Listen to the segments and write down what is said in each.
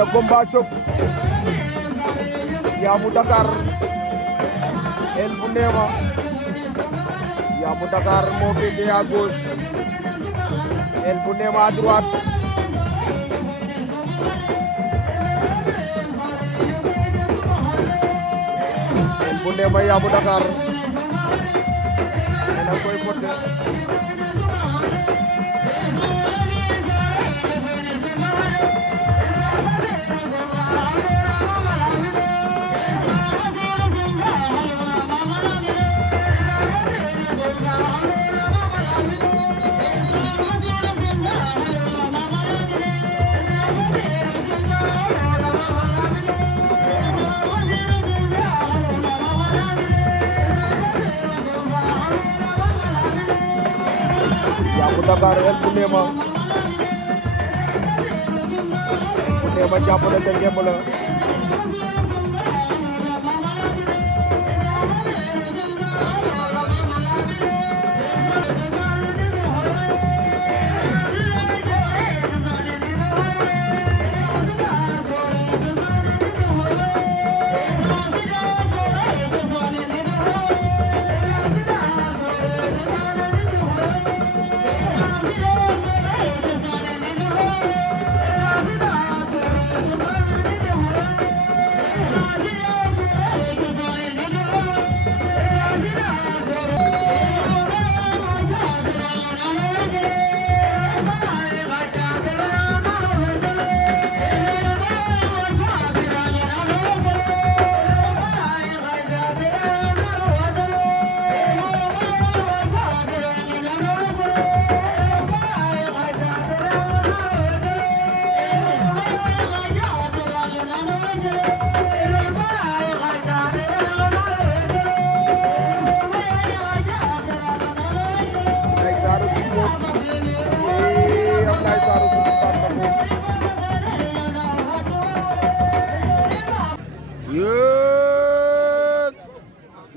ca combat cok Yamou Dakar El bu Néma Yamou Dakar moo féete à gauche El bu Néma à droite El bu Néma Yamou Dakar ena koy forcer Yamou Dakar El bu Néma jàpp na ca ngemb la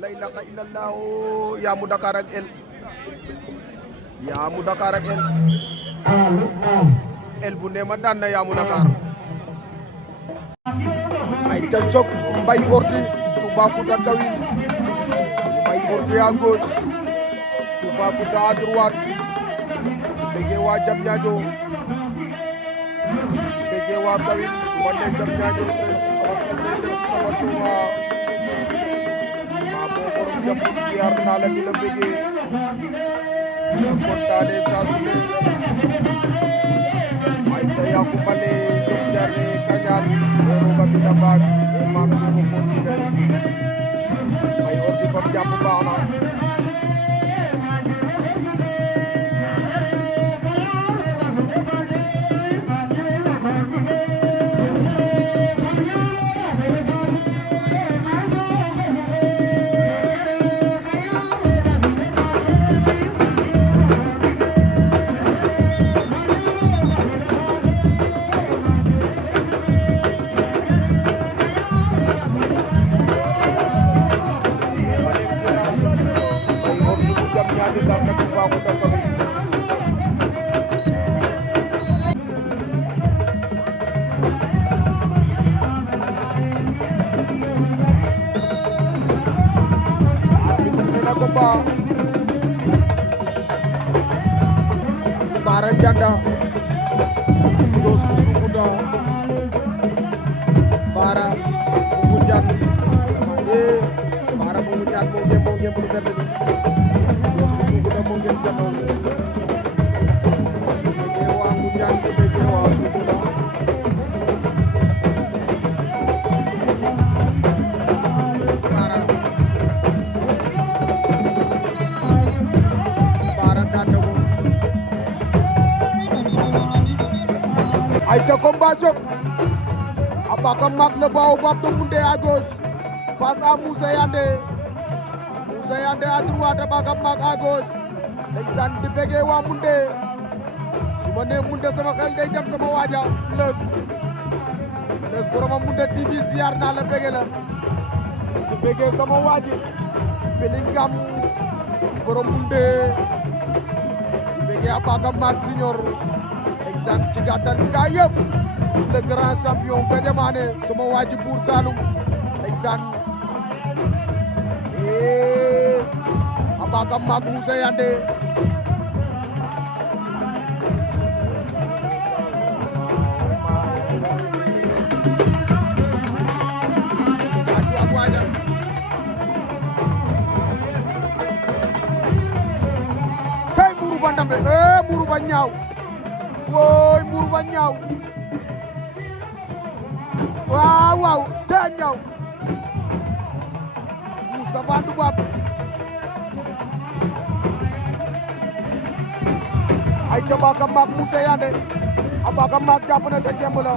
la ilaha illallah Yamou Dakar ak El Yamou Dakar ak El bu Néma daan na Yamou Dakar ay ca sok Mbaye Ordi Toubacouta Kawil Mbaye Ordi à gauche Toubacouta à droite bege waa Diamniadio bege waa Kawil su ma nee Diamniadio sama Touba jam siyaar naa la di la bëggee di kontaane saa su ne ay ta Yakou Baldé Diop Diaré Kañaan roga bi na baag e maam ko ko sigay ay Ordi fam jàpp baax na Bara Janda Jos Sukuda Bara Bungujan Bara Bungujan mungkin berkata Jos Sukuda mungkin jatuh Bejewa Bungujan Bejewa Sukuda ay ca combat choc Abaka Mak le Baobab de Moundé à gauche face à Moussa Yandé à droite Abaka Mak à gauche ndeysaan di bëggee waa Moundé su ma nee Moundé sama xel day dem sama waaja Leuz borom Moundé TV ziar naa la bëggee la di bëggee sama waaji Bellingham borom Moundé di bëggee Abaka Mak Junior ndeysaan ci gàttal gaa yëpp le grand champion Gandia Mané sama waa ji Buur Saalum ndeysaan abaka maak Moussa Yandé Mburu fa ndambe mburu fa ñaaw woy mburu fa ñaaw waaw waaw te ñaaw Moussa Fa Ndoubab ay ca baka maak Moussa Yandé a baka maak jàpp na ca ngemb la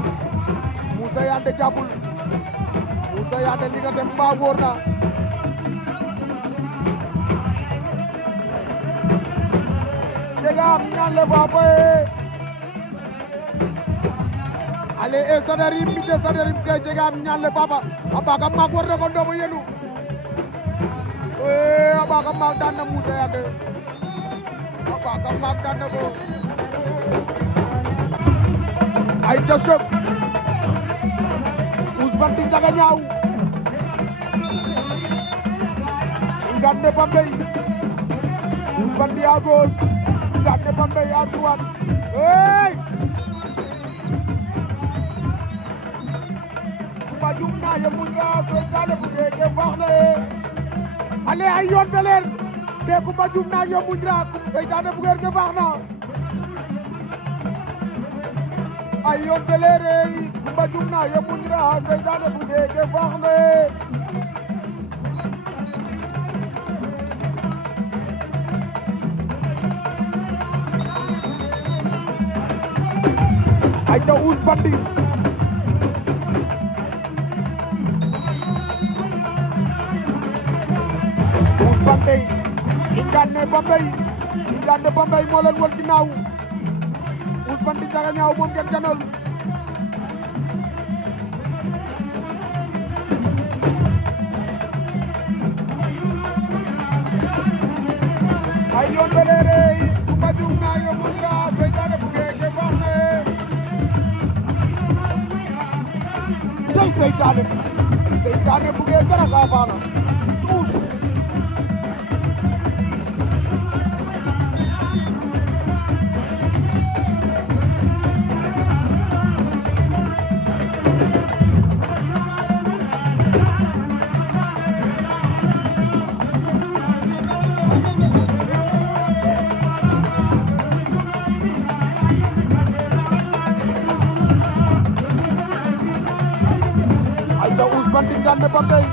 Moussa Yandé jàppul Moussa Yandé li nga dem ba wóor na jegam ñaan le papa ale e sadarim mi de sadarim te jegam ñaan le papa abaka maak war na ko ndobo yenu abaka maak daan na Moussa Yandé abaka maak daan na ko ay ca sok Ousmane di Ndiaga Niaw Ngane Bambey Ousmane di à gauche Ngane Bambey à droite hey kuma jum na ye muñra so dale bu de wax na ale ay yoon beler te kuma jum na ye muñra seytaane bu ge wax na ay yoon beler kuma jum na ye muñra seytaane bu ge wax na ay ca Ous Bandi Ous Bandi Ngane Bambey moo leen wol ginnaaw Ous Bandi Ndiaga Niaw moom ngeen janol ay yoon belere kuma jum na yo muñra seytaane bu ge wax na tey seytaane bu ge dara ka faana tous Ous Bandi Ngane Bambey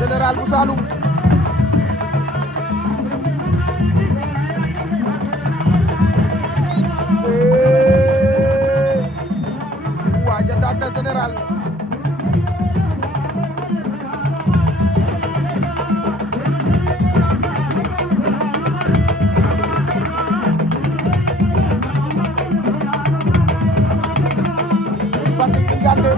Général bu Saloum waaja daan na Général Ous Bandi Ngane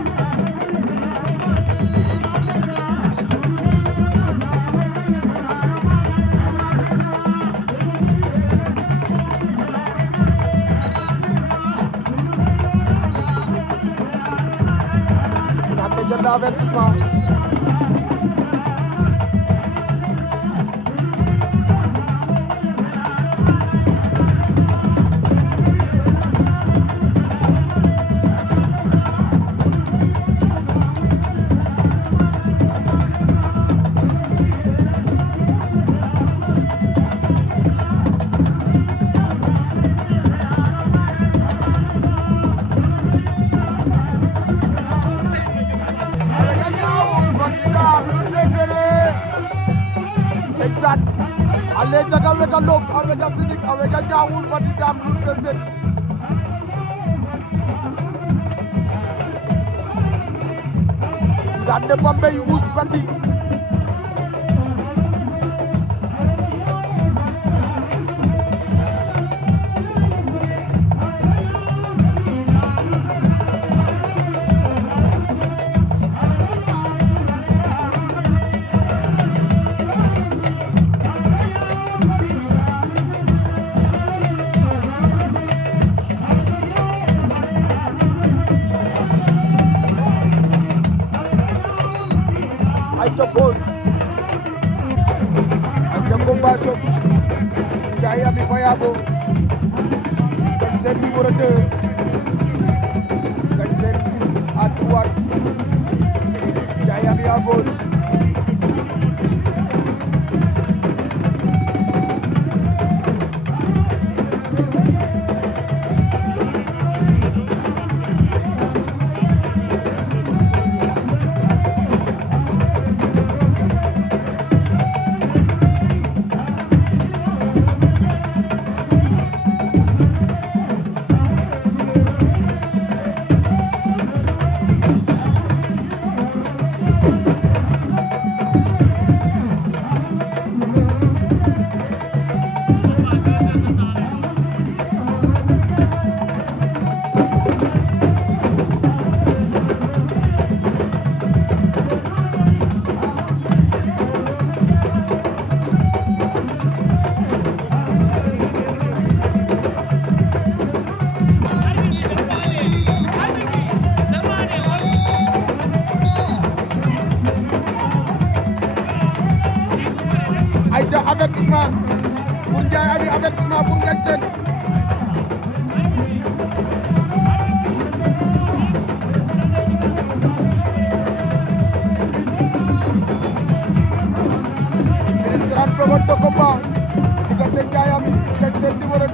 jël na avertissement ndeysaan ale jaga wega log a wega sinig a wega Njawul fadi dam lul sesen Gande Bambey Ous Bandi Aïcha Pose Aïcha combat choc Ndiaye Ami Fayabo Ngagne Sène numéro 2 Ngagne Sène à droite Ndiaye Ami à gauche Aïcha avertissement pour Ndiaye Ami avertissement pour Ngagne Sène minute 30 secondes de combat diggante Ndiaye Ami Ngagne Sène numéro 2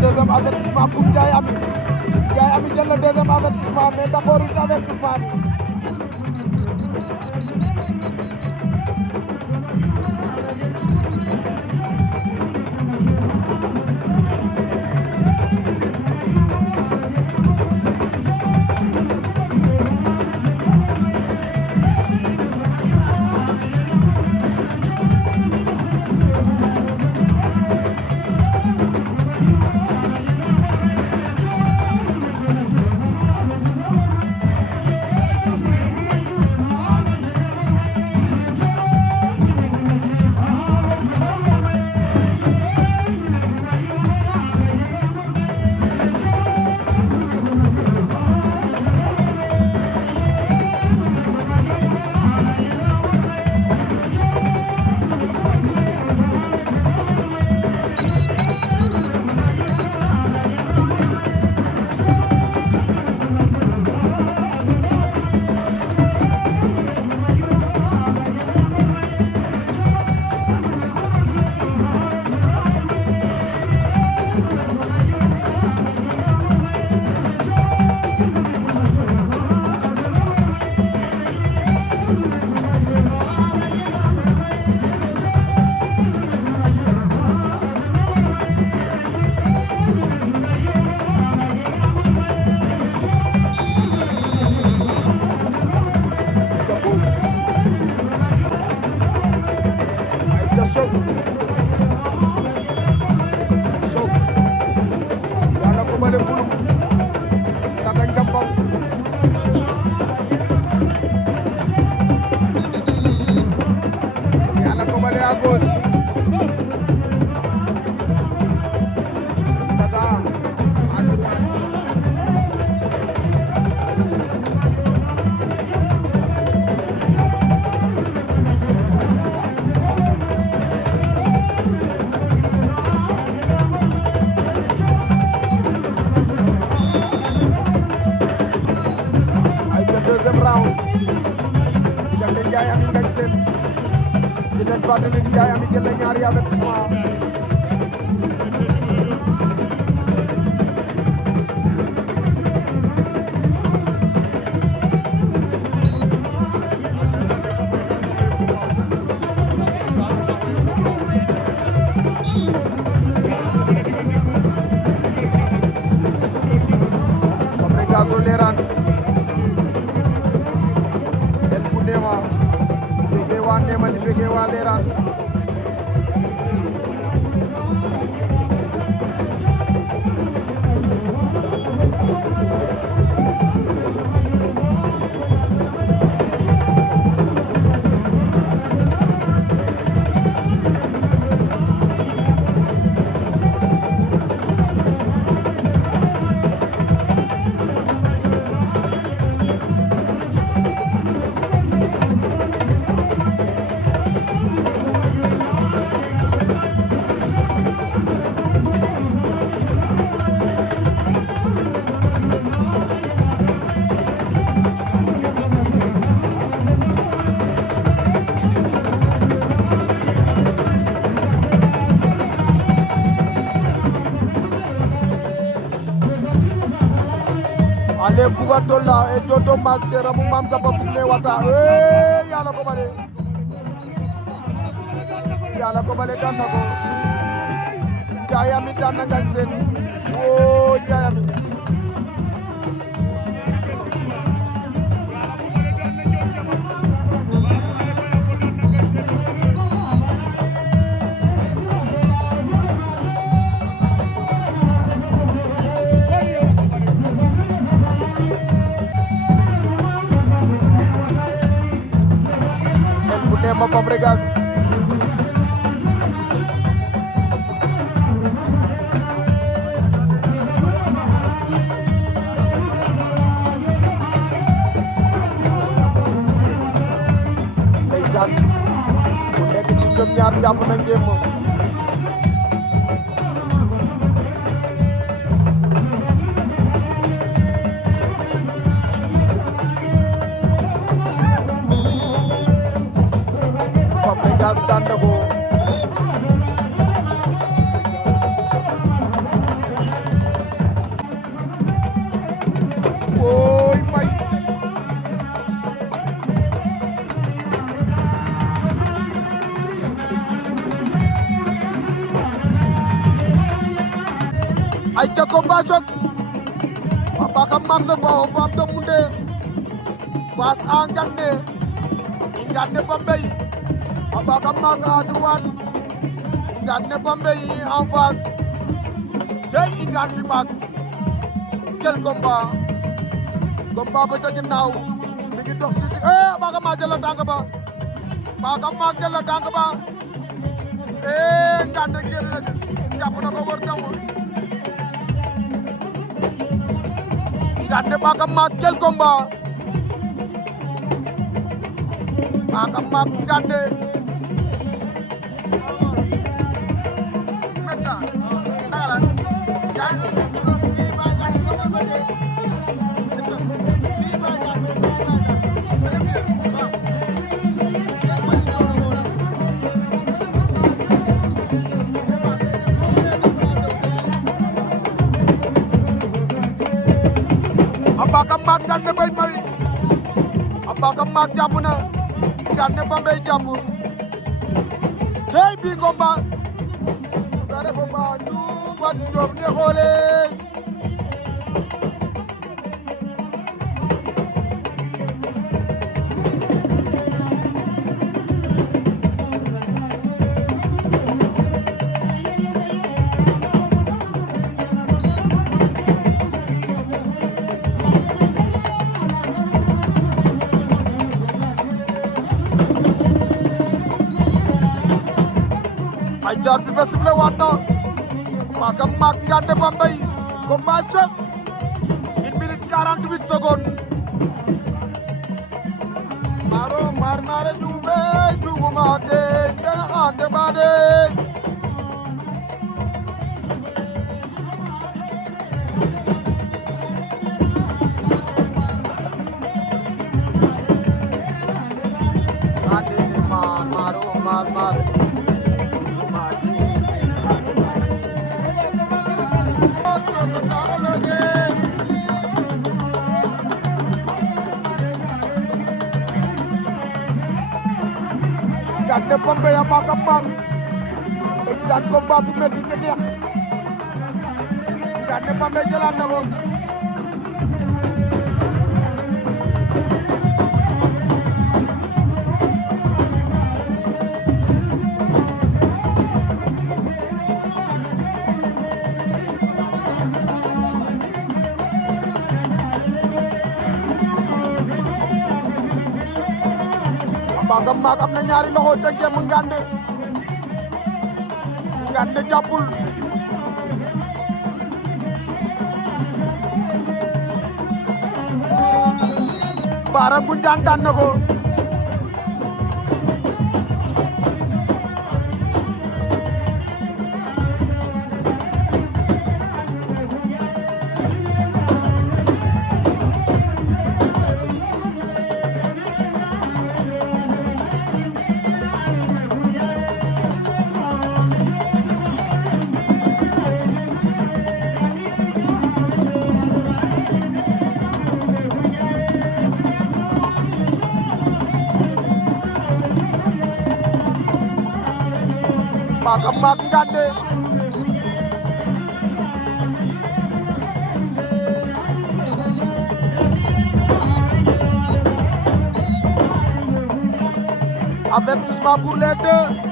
deuxième avertissement pour Ndiaye Ami jël le deuxième avertissement mais d'abord it avertissement deuxième round diggante Ndiaye Amy Ngagne Sène di leen fàttali ni Ndiaye Amy jël na ñaari avertissement Fabregas Leran El bu Nema di bëggee waa Nema di bëggee waa Leran ale buga tolla e joto mag seramu mam gaba bukne wata yala ko bale tan nako Ndiaye Amy tan na Ngagne Sène o Ndiaye Amy Nema Fabregas ndeysaan mu nekk ci ñoom ñaar jàpp nañ jéem Fabregas daan na ko ooy may ay ca combat choc Papa Kam mag le bo Pape de Moundé face à Ngagne Bambey Papa Kam mag à droite Ngagne Bambey en face jey Ngagne fi mag quel combat ba ca ginnaaw mi ngi dox ci Papa Kam mag jël la tànk ba Papa Kam mag jël la tànk ba Ngagne génn na jàpp na ko wër jaww Ngagne Papa Kam mag quel combat Papa Kam mag Ngagne Papa Kam mag Ngagne bay may Papa Kam mag jàpp na Ngagne Bambey jàpp tey bi combat sa refo ba ñu Fatou Diop ne xoole ay jaar bi ba sifflé waat na Papa Kam mag Ngagne Bambey combat choc 1 minute 48 secondes maro marnare juube juguma de jana ande bade Ngande Bambey a Baka Maak ndeysaan combat bu metti te neex Ngande Bambey jëlaat na ko Baka Maak am na ñaari loxo ca ngemb Ngande jàppul Bara Ngunjaan daan na ko Baka Maak Ngande avertissement pour les deux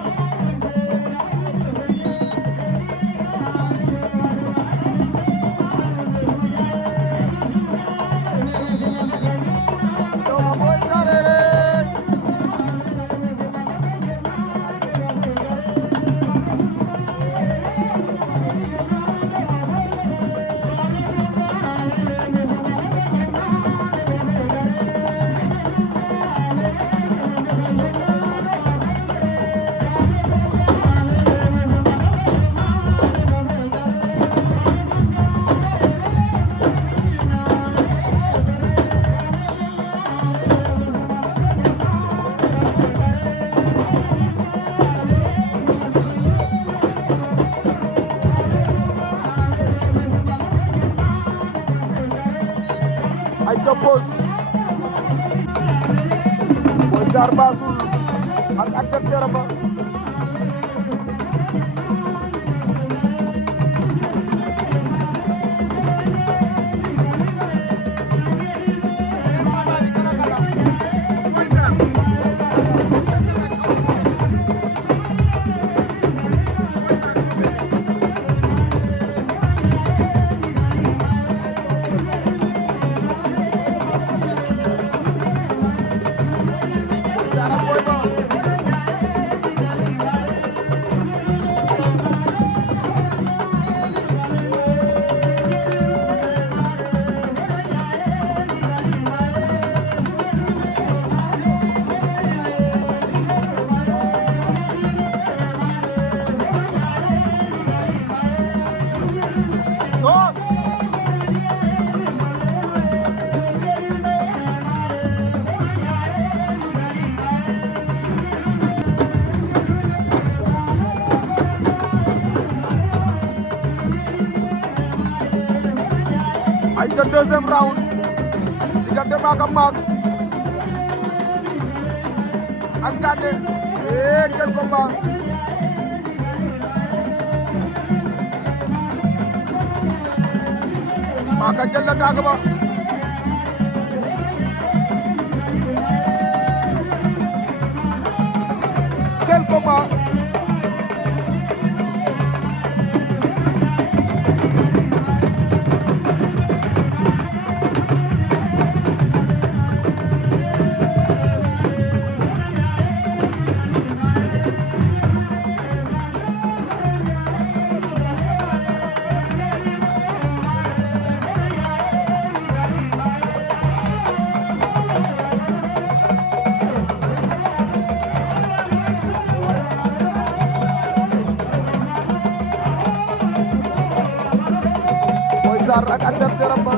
ay jopos Boy Sarr Bassoul ak adversaire ba ay ca deuxième round diggante Baka Maak ak Ngande quel combat Baka jël na tànk ba quel combat Boy Sarr ak adversaire ba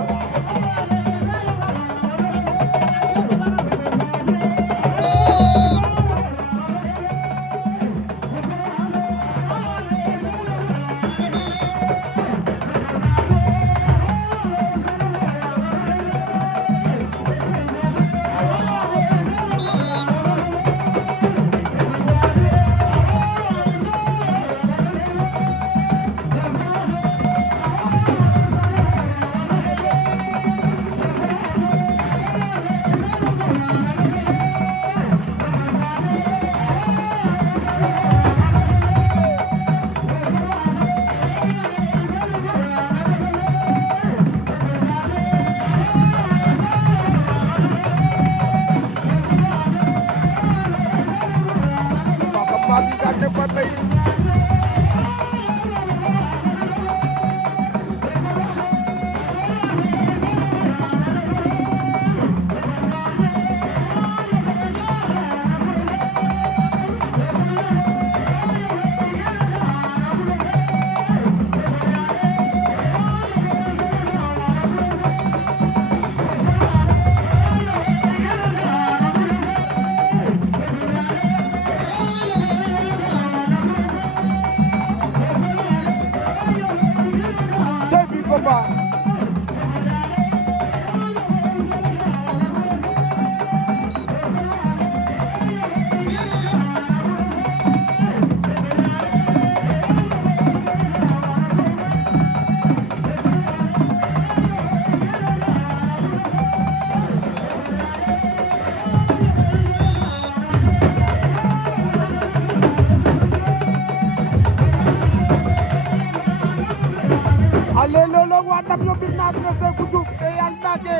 naag na sa gudub te yal naage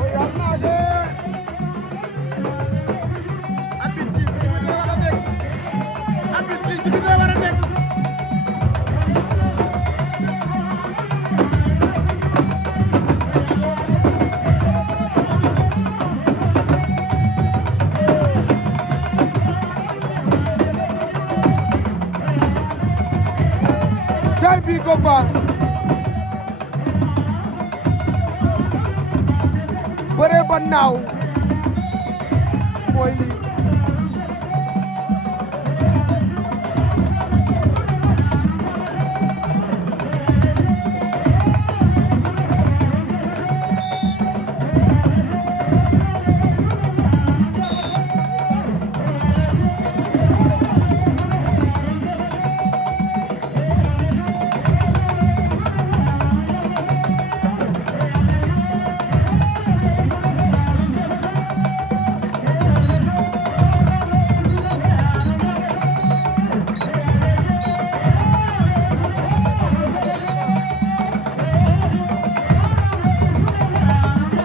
o yal naage abit bi ci biir la war a nekk abit bi ci biir la war a nekk tay bi combat bëre ba naaw mooy lii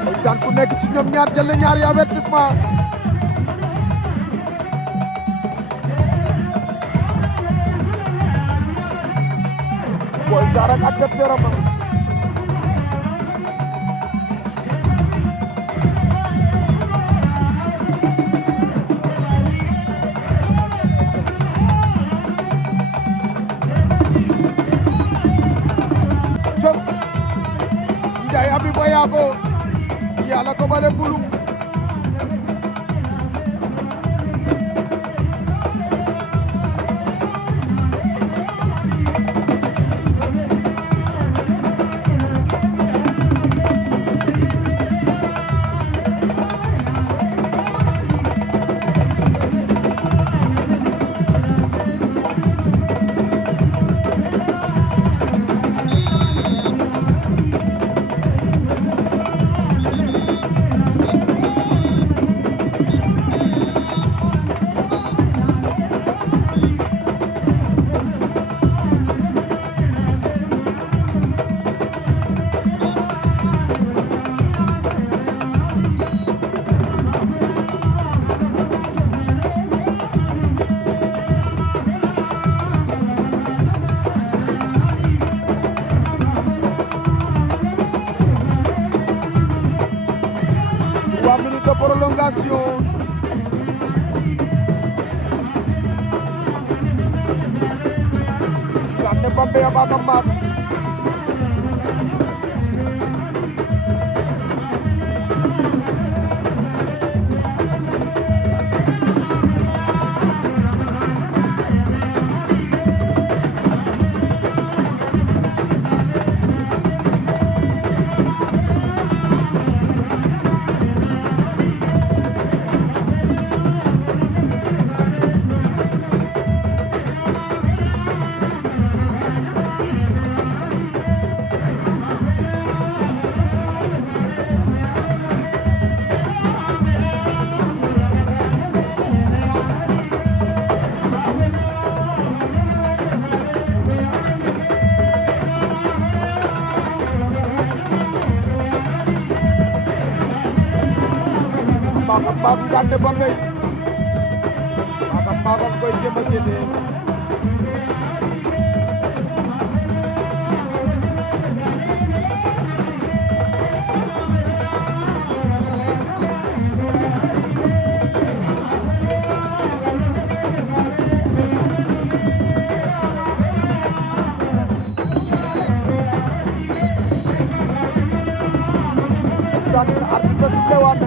ndeysaan ku nekk ci ñoom ñaar jël na ñaari avertissement Boy Sarr ak adversaire am cok Ndiaye Habib Ayago yàlla ko bale mbulum de prolongation Gane Bambey a Bakam Maak Bakam Maak Gane Bambey Bakam Maak a koy jéem a génne san arbitre ba sifflé waat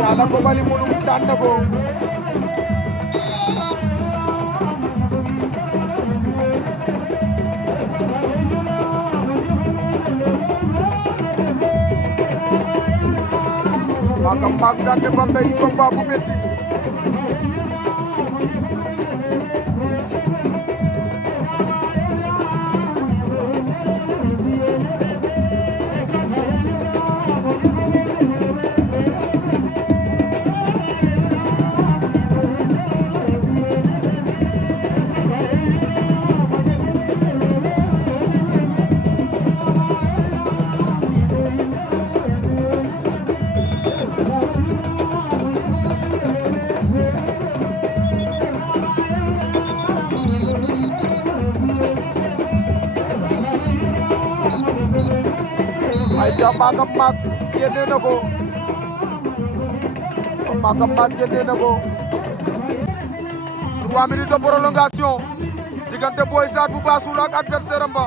yàlla ko bali mu daan na ko Baka Mack daan ne Bambey combat bu metti ayca Baka Mack génne na ko Baka Mack génne na ko 3 minutes de prolongation diggante Boy Sarr bu Bassoul ak adversaire am ba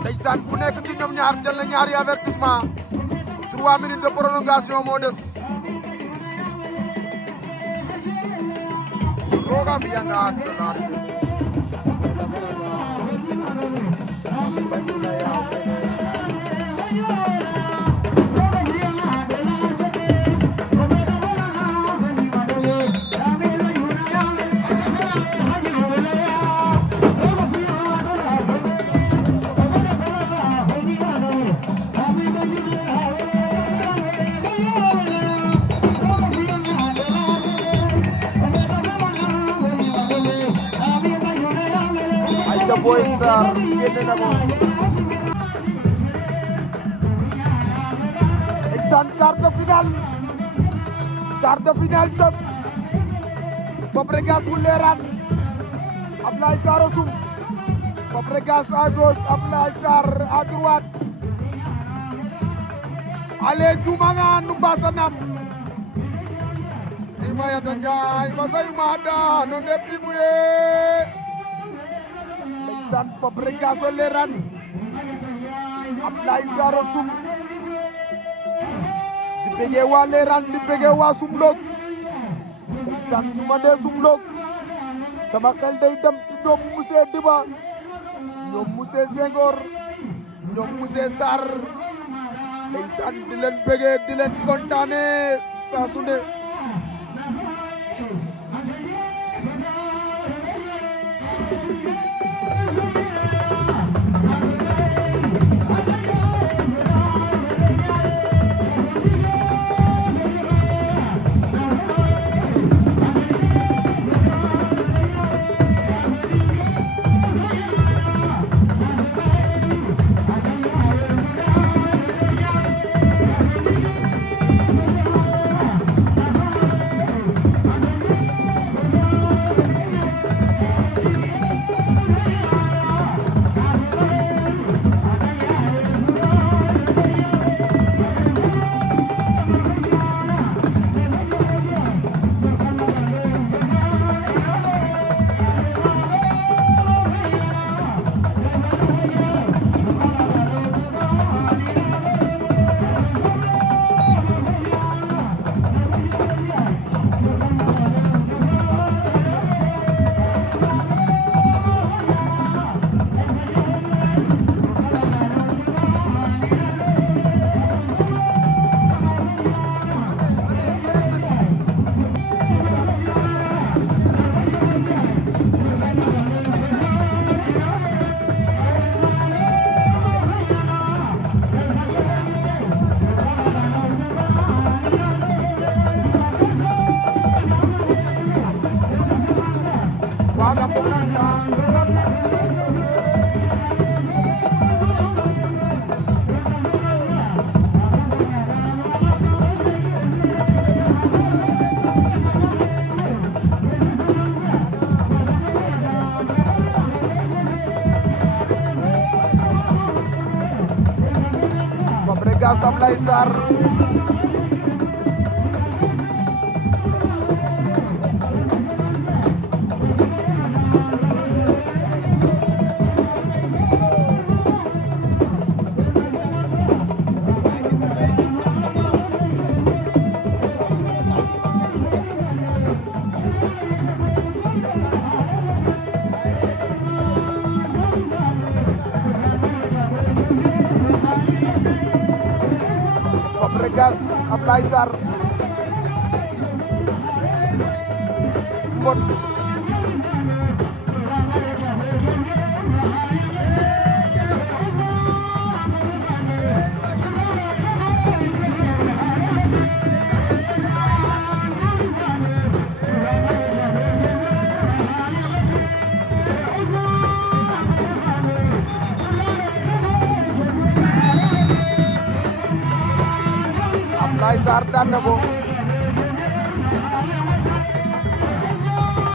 ndeysaan ku nekk ci ñoom ñaar jël na ñaari avertissement 3 minutes de prolongation moo des roga fiyanga andona Boy Sarr génne na ko ndeysaan quart de finale jot Fabregas bu Leeraan Ablaye Sarr a sum Fabregas à gauche Ablaye Sarr à droite ale jumanga nu basanam imaya tanjay masay mada no depi muye san Fabregas o Leeraan Ablaye Sarr a sum di bege waa Leeraan di bege waa Soumlok san suma dee Soumlok sama xel day dem ci ñoom monsieur Diba ñoom monsieur Senghor ñoom monsieur Sarr ndeysaan di leen bege di leen kontaane saa su ne Fabregas Ablaye Sarr Fabregas Ablaye Sarr mbot Ablaye Sarr daan na ko